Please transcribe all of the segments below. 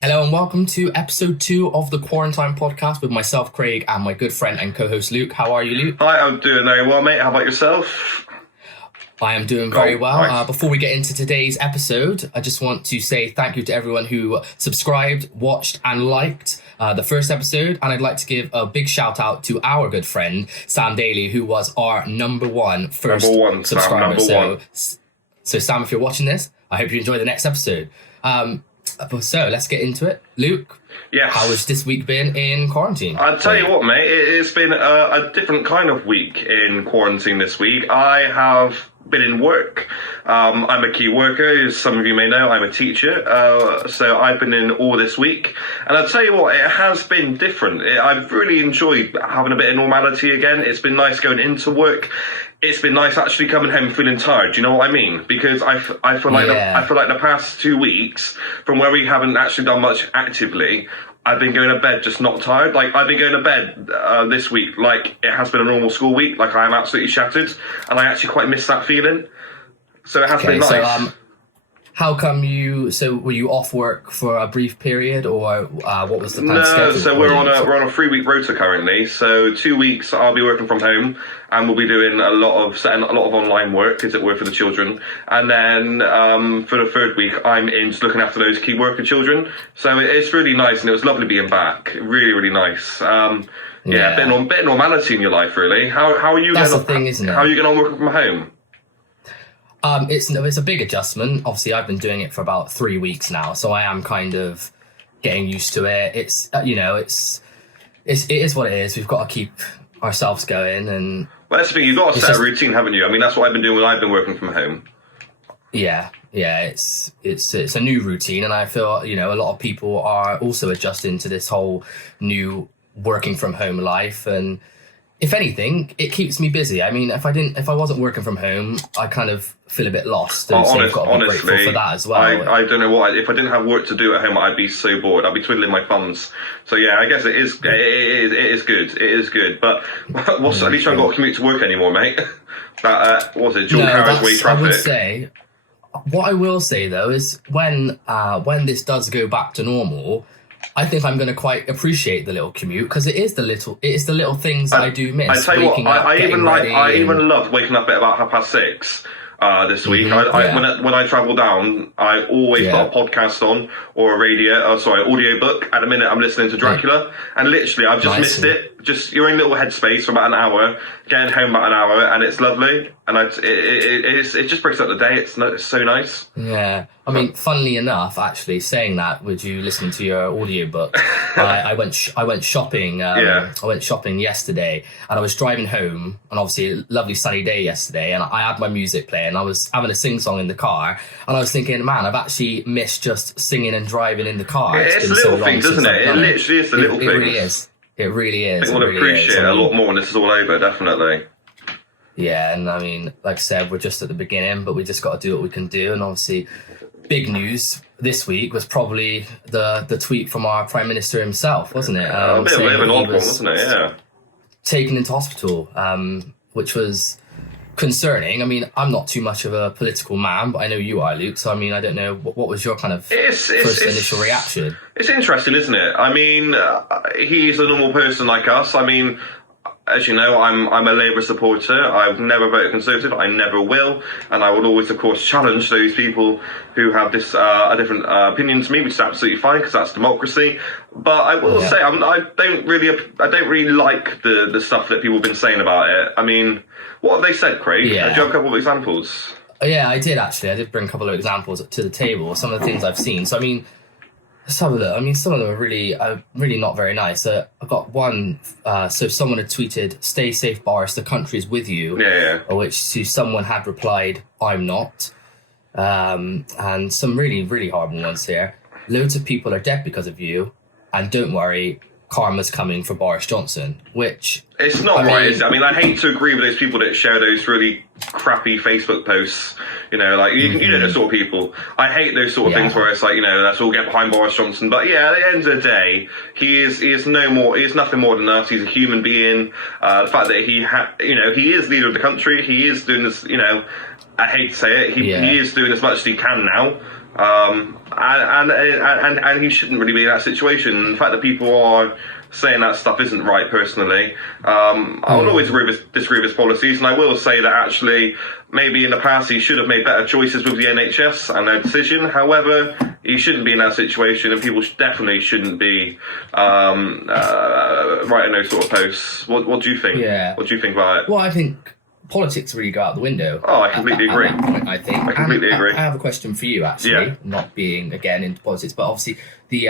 Hello and welcome to episode 2 of the Quarantime podcast with myself, Craig, and my good friend and co-host Luke. How are you, Luke? Hi, I'm doing very well, mate. How about yourself? I am doing very well. Nice. Before we get into today's episode, I just want to say thank you to everyone who subscribed, watched, and liked the first episode. And I'd like to give a big shout out to our good friend, Sam Daly, who was our number one Sam, subscriber. number one. So Sam, if you're watching this, I hope you enjoy the next episode. So let's get into it. Luke, Yes. how has this week been in quarantine? I'll tell you what, mate. It's been a different kind of week in quarantine this week. I have been in work. I'm a key worker, as some of you may know. I'm a teacher. So I've been in all this week. And I'll tell you what, it has been different. I've really enjoyed having a bit of normality again. It's been nice going into work. It's been nice actually coming home feeling tired. Do you know what I mean? Because I feel like I feel like the past 2 weeks, from where we haven't actually done much actively, I've been going to bed just not tired. Like, I've been going to bed this week like it has been a normal school week. Like, I am absolutely shattered, and I actually quite miss that feeling. So it has been nice. So, how come were you off work for a brief period, or what was the plan schedule? No, so we're on a 3-week rota currently. So 2 weeks I'll be working from home, and we'll be doing setting a lot of online work, as it were, for the children. And then for the 3rd week, I'm in just looking after those key worker children. So it's really nice, and it was lovely being back. Really, really nice. A bit of normality in your life, really. How are you? That's the thing, isn't it? How are you getting on working from home? It's a big adjustment. Obviously, I've been doing it for about 3 weeks now, so I am kind of getting used to it. It's it is what it is. We've got to keep ourselves going, and Well, that's the thing. You've got to set a routine, haven't you? I mean, that's what I've been doing when I've been working from home. yeah, it's a new routine, and I feel a lot of people are also adjusting to this whole new working from home life, and if anything, it keeps me busy. I mean, if I wasn't working from home, I kind of feel a bit lost. And so I've got to be grateful for that as well. I don't know what. If I didn't have work to do at home, I'd be so bored. I'd be twiddling my thumbs. So yeah, I guess it is good. It is good. But at least I haven't got to commute to work anymore, mate. That what was it? Dual carriageway traffic. I would say. What I will say though is when this does go back to normal, I think I'm going to quite appreciate the little commute, because it is the little things that I do miss. I tell you what, I even loved waking up at about 6:30 this week. When I travel down, I always put a podcast on or a audio book. At the minute, I'm listening to Dracula, and literally, I've just missed it. Just your own little headspace for about an hour, getting home about an hour, and it's lovely. And it just breaks up the day. It's so nice. Yeah. I mean, funnily enough, actually, saying that, would you listen to your audiobook? I went shopping. I went shopping yesterday, and I was driving home, and obviously a lovely sunny day yesterday, and I had my music playing. I was having a sing-song in the car, and I was thinking, man, I've actually missed just singing and driving in the car. It's the little things, isn't it? It literally is the little things. It really is. It really is. I think we'll appreciate it a lot more when this is all over, definitely. Yeah, and I mean, like I said, we're just at the beginning, but we just got to do what we can do. And obviously, big news this week was probably the tweet from our Prime Minister himself, wasn't it? A bit of an odd one, wasn't it? Yeah. Taken into hospital, which was concerning. I mean, I'm not too much of a political man, but I know you are, Luke. So, I mean, I don't know, what was your kind of first initial reaction? It's interesting, isn't it? I mean, he's a normal person like us. I mean, as you know, I'm a Labour supporter. I've never voted Conservative. I never will, and I would always, of course, challenge those people who have this a different opinion to me, which is absolutely fine because that's democracy. But I will say, I don't really like the stuff that people have been saying about it. I mean, what have they said, Craig? Do you have a couple of examples? Yeah, I did actually. I did bring a couple of examples to the table. Some of the things I've seen. So I mean, let's have a look. I mean, some of them are really not very nice. I've got one. So someone had tweeted, "Stay safe, Boris. The country is with you." Yeah. Which someone had replied, "I'm not." And some really, really horrible ones here. Loads of people are dead because of you, and don't worry, karma's coming for Boris Johnson. Which it's not right. Is it? I mean, I hate to agree with those people that share those really crappy Facebook posts. You know, like you know the sort of people. I hate those sort of things where it's like, you know, let's all get behind Boris Johnson. But yeah, at the end of the day, he is nothing more than us. He's a human being. The fact that he is leader of the country. He is doing this. You know, I hate to say it. He is doing as much as he can now. And he shouldn't really be in that situation. The fact that people are saying that stuff isn't right, personally. I will always disagree with his policies, and I will say that actually maybe in the past he should have made better choices with the NHS and their decision. However, he shouldn't be in that situation, and people definitely shouldn't be writing those sort of posts. What do you think? Yeah. What do you think about it? Well, I think politics really go out the window. Oh, I completely agree. At that point, I think. I completely agree. I have a question for you, actually, not being, again, into politics, but obviously the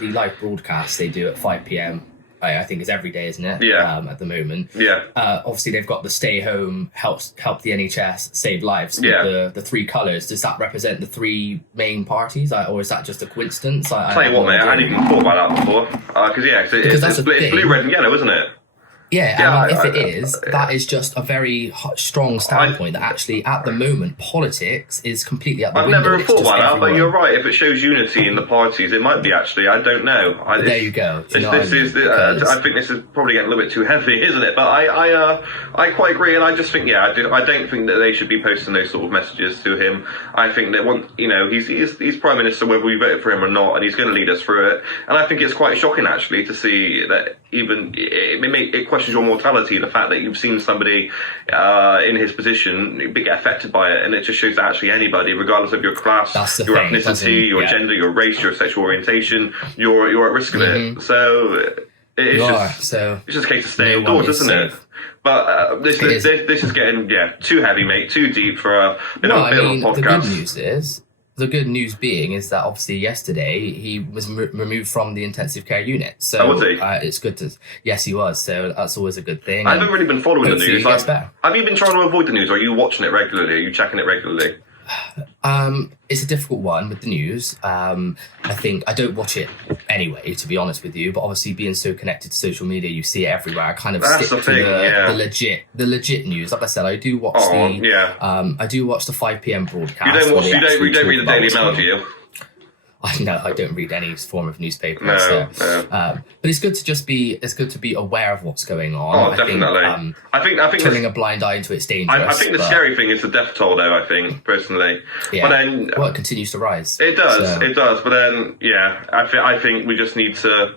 live broadcast they do at 5 p.m, I think is every day, isn't it? Yeah. At the moment. Yeah. Obviously, they've got the stay home, help the NHS save lives with the three colours. Does that represent the three main parties, or is that just a coincidence? Tell you what, mate, I hadn't even thought about that before. It's blue, red and yellow, isn't it? Yeah, if it is, that is just a very strong standpoint that actually, at the moment, politics is completely out the window. I've never thought about that, but you're right. If it shows unity in the parties, it might be actually. I don't know. There you go. I think this is probably getting a little bit too heavy, isn't it? But I quite agree, and I just think, I don't think that they should be posting those sort of messages to him. I think they want, he's Prime Minister, whether we voted for him or not, and he's going to lead us through it. And I think it's quite shocking, actually, to see that even it questions your mortality, the fact that you've seen somebody in his position get affected by it, and it just shows that actually anybody, regardless of your class, your ethnicity, your gender, your race, your sexual orientation, you're at risk of it. So it's just a case of staying indoors, isn't it? But this is getting too heavy, mate, too deep for a bit of a podcast. The good news is that obviously yesterday he was removed from the intensive care unit. So was he? It's good to... Yes, he was. So that's always a good thing. I haven't really been following the news. Have you been trying to avoid the news, or are you watching it regularly? Are you checking it regularly? It's a difficult one with the news. I think I don't watch it anyway, to be honest with you. But obviously, being so connected to social media, you see it everywhere. I kind of stick to the legit news. Like I said, I do watch I do watch the 5 p.m. broadcast. You don't read the Daily Mail, do you? I don't read any form of newspaper. No. But it's good to be aware of what's going on. Oh, definitely. I think turning a blind eye into it's dangerous. I think the scary thing is the death toll, though. I think personally, yeah. But then it continues to rise. It does. But then, I think we just need to,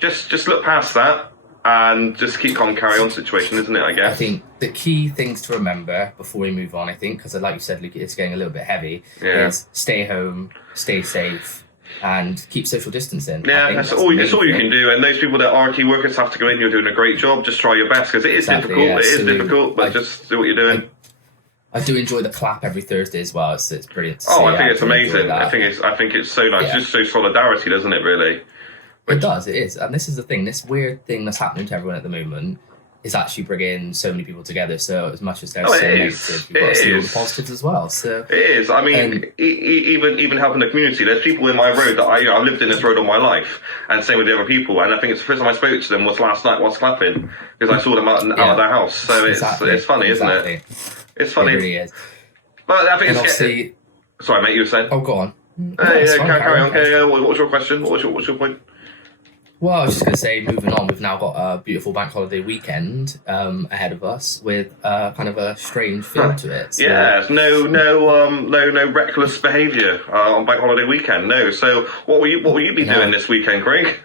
just look past that. And just keep calm, carry on situation, isn't it, I guess? I think the key things to remember before we move on, because like you said, Luke, it's getting a little bit heavy, is stay home, stay safe, and keep social distancing. Yeah, that's all you can do. And those people that are key workers have to go in. You're doing a great job. Just try your best, because it is difficult. Yeah, it is difficult, but just do what you're doing. I do enjoy the clap every Thursday as well. It's brilliant to see. I think it's amazing. I think it's so nice. It just shows solidarity, doesn't it, really? It does, it is. And this is the thing, this weird thing that's happening to everyone at the moment is actually bringing so many people together. So as much as there's negative, you've got to see all the positives as well. So it is. I mean, even helping the community. There's people in my road that I've lived in this road all my life, and same with the other people. And I think it's the first time I spoke to them was last night whilst clapping, because I saw them out of their house. So it's funny, isn't it? It's funny. It really is. But I think sorry, mate, you were saying? Oh, go on. Carry on. Okay, what was your question? What's your point? Well, I was just going to say, moving on, we've now got a beautiful bank holiday weekend ahead of us with kind of a strange feel to it. So. Yes, no reckless behaviour on bank holiday weekend. No. So, what will you be doing this weekend, Craig?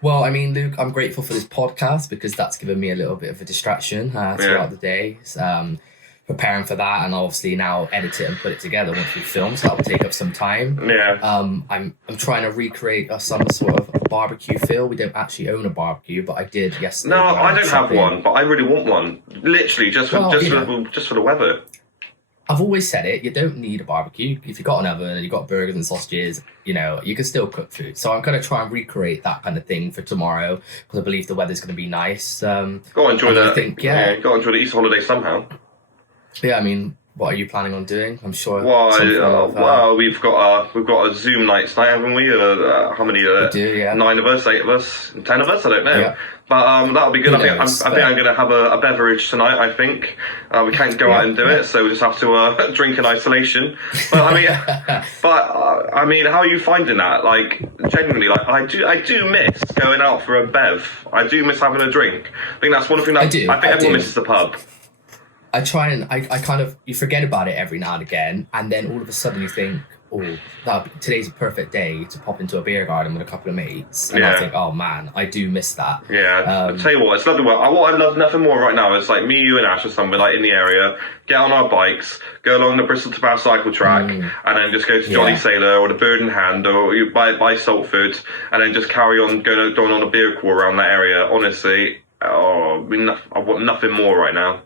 Well, I mean, Luke, I'm grateful for this podcast because that's given me a little bit of a distraction throughout the day. Preparing for that, and obviously now edit it and put it together once we film, so that will take up some time. I'm trying to recreate some sort of barbecue feel. We don't actually own a barbecue, but I did yesterday. No, I don't have one, but I really want one. Literally, just for the weather. I've always said it, you don't need a barbecue. If you've got an oven and you've got burgers and sausages, you can still cook food. So I'm going to try and recreate that kind of thing for tomorrow, because I believe the weather's going to be nice. Go enjoy the Easter holiday somehow. Yeah, I mean, what are you planning on doing? I'm sure. Well, we've got a Zoom night tonight, haven't we? How many? We do, yeah. 9 of us, 8 of us, 10 of us. I don't know. Yeah. But that'll be good. I think I'm going to have a beverage tonight. I think we can't go out and do it, so we just have to drink in isolation. But I mean, how are you finding that? Like, genuinely, I do miss going out for a bev. I do miss having a drink. I think that's one thing that I think everyone misses the pub. I try and I kind of, you forget about it every now and again, and then all of a sudden you think, oh, today's a perfect day to pop into a beer garden with a couple of mates. And I think, oh man, I do miss that. Yeah, I'll tell you what, it's lovely. What I love nothing more right now is like me, you and Ash or something like in the area, get on our bikes, go along the Bristol to Bath cycle track, and then just go to Jolly Sailor or the Bird in Hand, or you buy Saltford, and then just carry on going on a beer crawl around that area. Honestly, I want nothing more right now.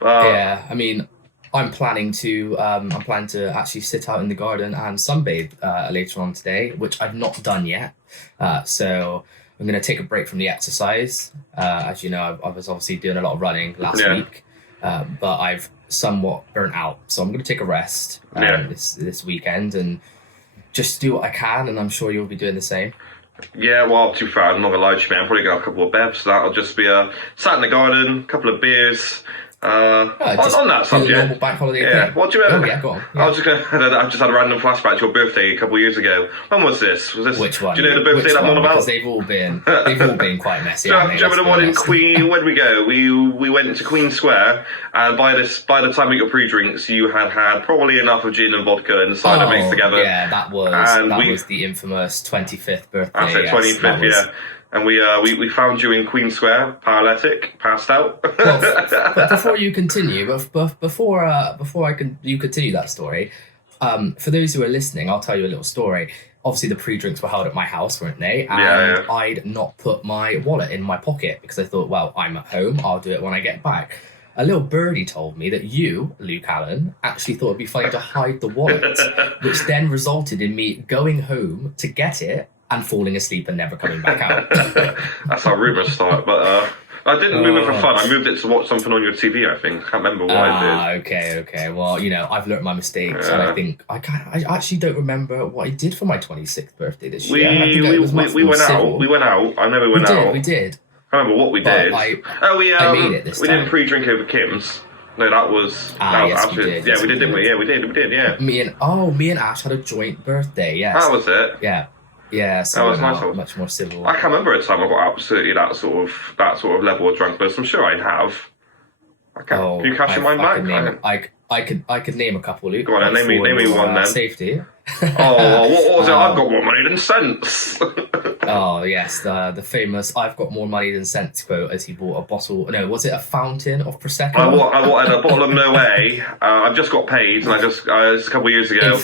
Yeah, I mean, I'm planning to actually sit out in the garden and sunbathe later on today, which I've not done yet. So I'm going to take a break from the exercise. As you know, I was obviously doing a lot of running last week, but I've somewhat burnt out. So I'm going to take a rest this weekend and just do what I can, and I'm sure you'll be doing the same. Yeah, well, to be fair, I'm not going to lie to you, man. I'm probably going to have a couple of bevs. That'll just be sat in the garden, a couple of beers. On that subject, bank holiday thing. What do you remember? Oh, yeah, go on. Yeah. I've just had a random flashback to your birthday a couple of years ago. When was this? Which one? Do you know the birthday that I'm on about? Because they've all been quite messy. Do you remember the one in Queen? Where did we go? We went to Queen Square, and by the time we got pre-drinks, you had probably enough of gin and vodka and cider mixed together. Yeah, that was the infamous 25th birthday. That's it, 25th. Yeah. And we found you in Queen Square, paralytic, passed out. But before you continue, you continue that story, for those who are listening, I'll tell you a little story. Obviously, the pre-drinks were held at my house, weren't they? And I'd not put my wallet in my pocket because I thought, well, I'm at home, I'll do it when I get back. A little birdie told me that you, Luke Allen, actually thought it'd be funny to hide the wallet, which then resulted in me going home to get it and falling asleep and never coming back out. That's how rumours start. But I didn't move it for fun. I moved it to watch something on your TV, I think. I can't remember what I did. Okay. Well, you know, I've learnt my mistakes, and I think I actually don't remember what I did for my 26th birthday this year. We went out. We went out. I know we went out. We did. I remember what we did. I made it this time. We didn't pre-drink over Kim's. No, that was yes, we did. Yeah, we did, didn't we? Yeah, we did. Yeah. Me and Ash had a joint birthday. Yes. That was it. Yeah. Yeah, so that was nice. Much more civil. I can't remember a time I got absolutely that sort of level of drunkenness. I'm sure I'd have. Can you catch your mind back? I could name a couple, Luke. Go on, name me one then. Safety. What was it? I've got more money than sense. Oh yes, the famous "I've got more money than sense" quote as he bought a bottle. No, was it a fountain of prosecco? I wanted a bottle of Moët. I've just got paid, and it's a couple of years ago.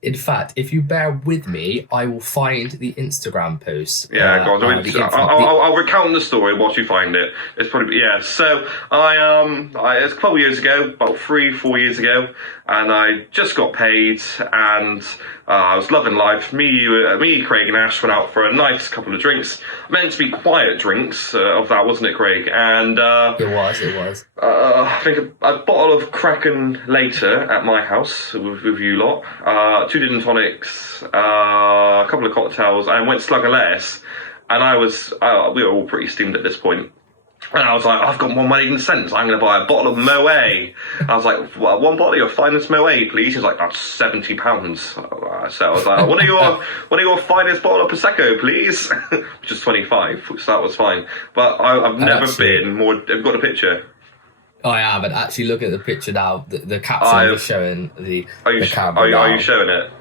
In fact, if you bear with me, I will find the Instagram post. Yeah, go on. I'll recount the story whilst you find it. It's probably So it's a couple of years ago, about 3-4 years ago, and I just got paid, and I was loving life. Me, Craig, and Ash went out for a nice couple of drinks. Meant to be quiet drinks of that, wasn't it, Craig? And it was. I think a bottle of Kraken later at my house with you lot. 2 gin and tonics, a couple of cocktails, and went slug a less. And we were all pretty steamed at this point. And I was like, I've got more money than sense. I'm going to buy a bottle of Moët. I was like, well, one bottle of your finest Moët, please. He's like, that's £70. So I was like, what are your finest bottle of prosecco, please? Which is 25, so that was fine. But I've never been more. Have you got a picture? Oh, I have, and actually look at the picture now. The caption is showing the camera. Are you showing it?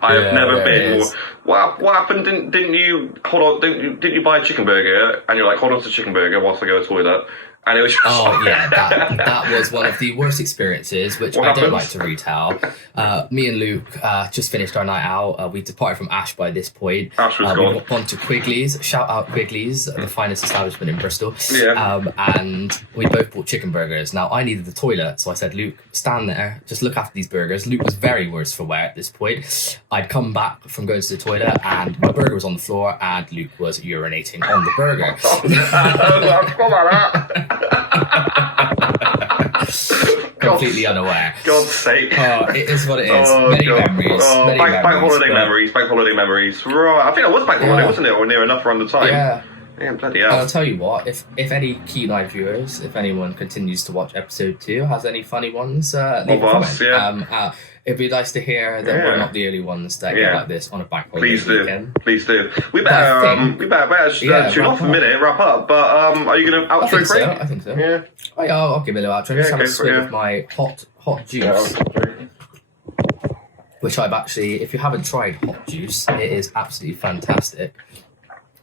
I have never been more. What happened? Didn't you hold on? Didn't you buy a chicken burger? And you're like, hold on to chicken burger whilst I go to the toilet. And it was that was one of the worst experiences, which I don't like to retell. Me and Luke just finished our night out. We departed from Ash by this point. Ash was gone. We got on to Quigley's. Shout out Quigley's, the finest establishment in Bristol. Yeah. And we both bought chicken burgers. Now, I needed the toilet, so I said, Luke, stand there, just look after these burgers. Luke was very worse for wear at this point. I'd come back from going to the toilet, and my burger was on the floor, and Luke was urinating on the burger. Completely unaware. God's sake. It is what it is. Many memories. Bank holiday memories. Right. I think it was bank holiday, wasn't it? Or near enough around the time. Yeah, bloody And hell. I'll tell you what, if any keen eye viewers, if anyone continues to watch episode 2, has any funny ones, leave a comment. Yeah. It'd be nice to hear that we're not the only ones that get like this on a bank holiday weekend. Please do. We better tune off a minute, wrap up. But are you going to outro break? I think so. Yeah. I'll give it a little outro. Just have a swig of my hot juice. Which I've actually, if you haven't tried hot juice, it is absolutely fantastic.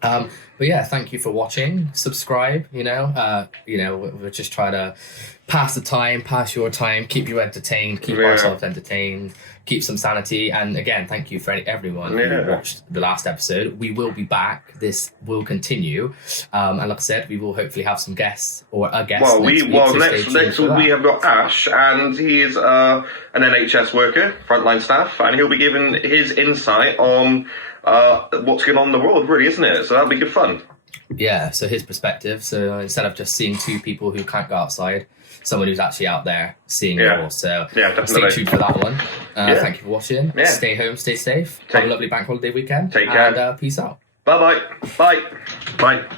But yeah, thank you for watching. Subscribe. We're just trying to pass the time, pass your time, keep you entertained, keep ourselves entertained, keep some sanity. And again, thank you for everyone who watched the last episode. We will be back. This will continue. And like I said, we will hopefully have some guests or a guest. Next week we have got Ash, and he is an NHS worker, frontline staff, and he'll be giving his insight on what's going on in the world, really, isn't it? So that'll be good fun. Yeah, so his perspective. So instead of just seeing two people who can't go outside, someone who's actually out there seeing it all. So stay tuned for that one. Thank you for watching. Yeah. Stay home, stay safe. Have a lovely bank holiday weekend. Take care. And peace out. Bye-bye. Bye. Bye.